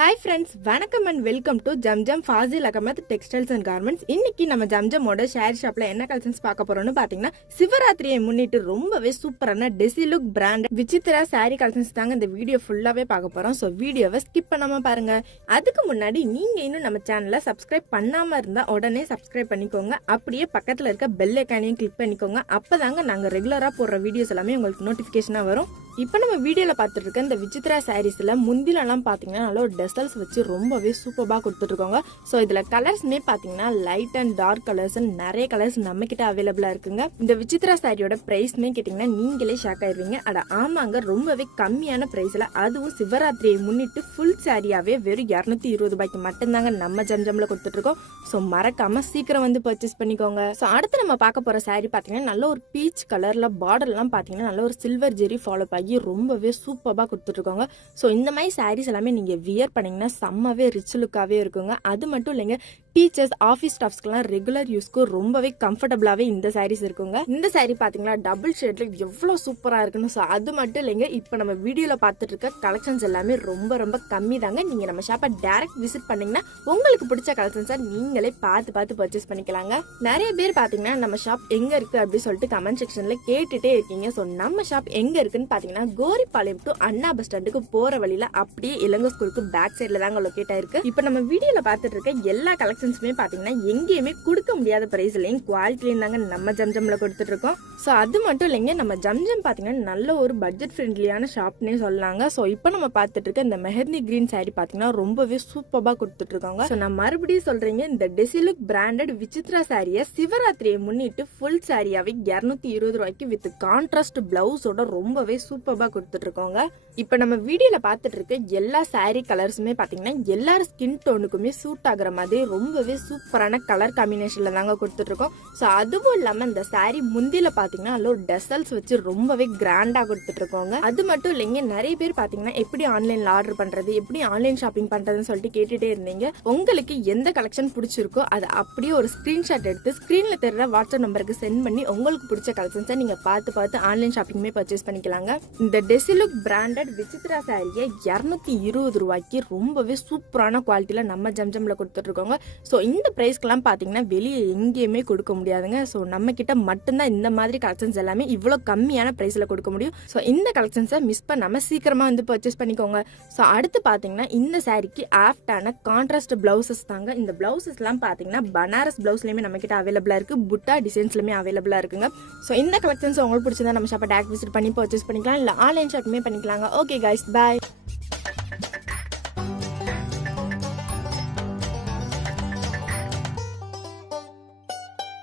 Hi friends, வணக்கம் and welcome to Jamjam Fasil Ahmed textiles and garments. இன்னைக்கு நம்ம ஜம்ஜமோட ஷேர் ஷாப்ல என்ன கலெக்ஷன்ஸ் பார்க்க போறோம்னு பாத்தீங்கன்னா, சிவராத்திரியை முன்னிட்டு ரொம்பவே சூப்பரான டெசிலுக் பிராண்ட் விசித்ரா சாரி கலெக்ஷன்ஸ் தாங்க இந்த வீடியோ ஃபுல்லாவே பார்க்க போறோம். ஸோ வீடியோவை ஸ்கிப் பண்ணாம பாருங்க. அதுக்கு முன்னாடி நீங்க இன்னும் நம்ம சேனலை சப்ஸ்கிரைப் பண்ணாம இருந்தா உடனே சப்ஸ்கிரைப் பண்ணிக்கோங்க. அப்படியே பக்கத்துல இருக்க பெல் ஐகானையும் கிளிக் பண்ணிக்கோங்க. அப்பதாங்க நாங்க ரெகுலரா போடுற வீடியோஸ் எல்லாமே உங்களுக்கு நோட்டிபிகேஷனா வரும். இப்போ நம்ம வீடியோல பார்த்துட்டு இருக்க இந்த விசித்ரா சாரீஸ்ல முந்திலெல்லாம் பாத்தீங்கன்னா நல்ல ஒரு டெசல்ஸ் வச்சு ரொம்பவே சூப்பராக கொடுத்துட்ருக்கோங்க. ஸோ இதில் கலர்ஸ்மே பார்த்தீங்கன்னா லைட் அண்ட் டார்க் கலர்ஸ் நிறைய கலர்ஸ் நம்ம கிட்ட அவைலபிளாக இருக்குங்க. இந்த விசித்ரா சாரியோட ப்ரைஸ்மே கேட்டிங்கன்னா நீங்களே ஷாக் ஆயிருவீங்க. அட ஆமாங்க, ரொம்பவே கம்மியான ப்ரைஸில், அதுவும் சிவராத்திரியை முன்னிட்டு ஃபுல் சாரியாவே வெறும் 220 ரூபாய்க்கு மட்டும்தாங்க நம்ம ஜம்ஜம்ல கொடுத்துட்ருக்கோம். ஸோ மறக்காம சீக்கிரம் வந்து பர்ச்சேஸ் பண்ணிக்கோங்க. ஸோ அடுத்து நம்ம பார்க்க போகிற சாரி பார்த்தீங்கன்னா நல்ல ஒரு பீச் கலரில் பார்டர்லாம் பார்த்தீங்கன்னா நல்ல ஒரு சில்வர் ஜெரி ஃபாலோ ஆகி ரொம்பவே சூப்பராக கொடுத்துட்ருக்கோங்க. ஸோ இந்த மாதிரி சாரீஸ் எல்லாமே நீங்கள் வியர் பண்ணீங்கன்னா செம்மவே ரிச் லுக்காகவே இருக்குங்க. அது மட்டும் இல்லைங்க, டீச்சர்ஸ் ஆஃபீஸ் ஸ்டாஃப்ஸ்க்குலாம் ரெகுலர் யூஸ்க்கு ரொம்பவே கம்ஃபர்டபுளாகவே இந்த சாரீஸ் இருக்குங்க. இந்த சாரீ பார்த்தீங்கன்னா டபுள் ஷேட்ல எவ்வளோ சூப்பராக இருக்குன்னு. ஸோ அது மட்டும் இல்லைங்க, இப்போ நம்ம வீடியோவில் பார்த்துட்டு இருக்க கலெக்ஷன்ஸ் எல்லாமே ரொம்ப ரொம்ப கம்மி தாங்க. நீங்கள் நம்ம ஷாப்பை டேரக்ட் விசிட் பண்ணீங்கன்னா உங்களுக்கு பிடிச்ச கலெக்ஷன்ஸை நீங்களே பார்த்து பர்ச்சேஸ் பண்ணிக்கலாங்க. நிறைய பேர் பார்த்தீங்கன்னா நம்ம ஷாப் எங்கே இருக்குது அப்படின்னு சொல்லிட்டு கமெண்ட் செக்ஷனில் கேட்டுட்டே இருக்கீங்க. ஸோ நம்ம ஷாப் எங்கே இருக்குன்னு பார்த்தீங்கன்னா கோரிப்பாளையம் டு அண்ணா பஸ் ஸ்டாண்டுக்கு போகிற வழியில் அப்படியே இளங்கோ ஸ்கூலுக்கு பேக் சைடில் தாங்க லொக்கேட் ஆயிருக்கு. இப்போ நம்ம வீடியோவில் பார்த்துட்டு இருக்க எல்லா கலெக்ஷன்ஸுமே பார்த்தீங்கன்னா எங்கேயுமே கொடுக்க முடியாத பிரைஸ்லையும் குவாலிட்டிலையும் தாங்க நம்ம ஜம்ஜம்ல கொடுத்துட்டு இருக்கோம். ஸோ அது மட்டும் இல்லைங்க, நம்ம ஜம்ஜம் பார்த்தீங்கன்னா நல்ல ஒரு பட்ஜெட் ஃப்ரெண்ட்லியான ஷாப்னே சொல்லலாங்க. ஸோ இப்போ நம்ம பார்த்துட்டு இருக்க இந்த மெஹந்தி கிரீன் சாரி பார்த்தீங்கன்னா ரொம்பவே சூப்பராக கொடுத்துட்டு இருக்காங்க. ஸோ நான் மறுபடியும் சொல்றீங்க, இந்த டெசிலுக் பிராண்டட் விசித்ரா சாரியை சிவராத்திரியை முன்னிட்டு ஃபுல் சாரியாவே 220 ரூபாய்க்கு வித் கான்ட்ராஸ்ட் பிளவுஸோட ரொம்பவே சூப்பராக கொடுத்துட்டு இருக்கோங்க. இப்போ நம்ம வீடியோல பார்த்துட்டு இருக்க எல்லா சாரி கலர்ஸுமே பார்த்தீங்கன்னா எல்லாரும் ஸ்கின் டோனுக்குமே சூட் ஆகுற மாதிரி ரொம்பவே சூப்பரான கலர் காம்பினேஷன்ல தாங்க கொடுத்துட்டு இருக்கோம். ஸோ அதுவும் இல்லாம இந்த சாரி முந்தில பாத்தீங்கன்னா அதில் ஒரு டெசல்ஸ் வச்சு ரொம்பவே கிராண்டா கொடுத்துட்டு இருக்கோங்க. அது மட்டும் இல்லைங்க, நிறைய பேர் பாத்தீங்கன்னா எப்படி ஆன்லைன்ல ஆர்டர் பண்றது, எப்படி ஆன்லைன் ஷாப்பிங் பண்றதுன்னு சொல்லிட்டு கேட்டுட்டே இருந்தீங்க. உங்களுக்கு எந்த கலெக்ஷன் பிடிச்சிருக்கோ அதை அப்படியே ஒரு ஸ்கிரீன்ஷாட் எடுத்து ஸ்கிரீன்ல தெரியற வாட்ஸ்அப் நம்பருக்கு சென்ட் பண்ணி உங்களுக்கு பிடிச்ச கலெக்ஷன்ஸை நீங்க பார்த்து ஆன்லைன் ஷாப்பிங்குமே பர்ச்சேஸ் பண்ணிக்கலாங்க. இந்த டெசிலுக் பிராண்டட் விசித்ரா சாரியை 220 ரூபாய்க்கு ரொம்பவே சூப்பரான குவாலிட்டியில நம்ம ஜம்ஜம்ல கொடுத்துட்டு இருக்கோங்க. ஸோ இந்த பிரைஸ்க்கெல்லாம் பார்த்தீங்கன்னா வெளியே எங்கேயுமே கொடுக்க முடியாதுங்க. ஸோ நம்ம கிட்ட மட்டும்தான் இந்த மாதிரி கலெக்ஷன்ஸ் எல்லாமே இவ்வளோ கம்மியான ப்ரைஸில் கொடுக்க முடியும். ஸோ இந்த கலெக்ஷன்ஸை மிஸ் பண்ணாமல் சீக்கிரமாக வந்து பர்ச்சேஸ் பண்ணிக்கோங்க. ஸோ அடுத்து பார்த்தீங்கன்னா இந்த சாரிக்கு ஆப்டான கான்ட்ராஸ்ட் பிளவுசஸ் தாங்க. இந்த பிளவுசஸ்லாம் பார்த்தீங்கன்னா பனாரஸ் பிளவுஸ்லையுமே நம்ம கிட்ட அவைலபிளாக இருக்குது, புட்டா டிசைன்ஸ்லையுமே அவைலபிளாக இருக்குங்க. ஸோ இந்த கலெக்ஷன்ஸ் உங்களுக்கு பிடிச்சதா நம்ம ஷாப்பை டேரக்ட் விசிட் பண்ணி பர்ச்சேஸ் பண்ணிக்கலாம், இல்லை ஆன்லைன் ஷாப்பிங்கே பண்ணிக்கலாங்க. ஓகே கைஸ், பாய்.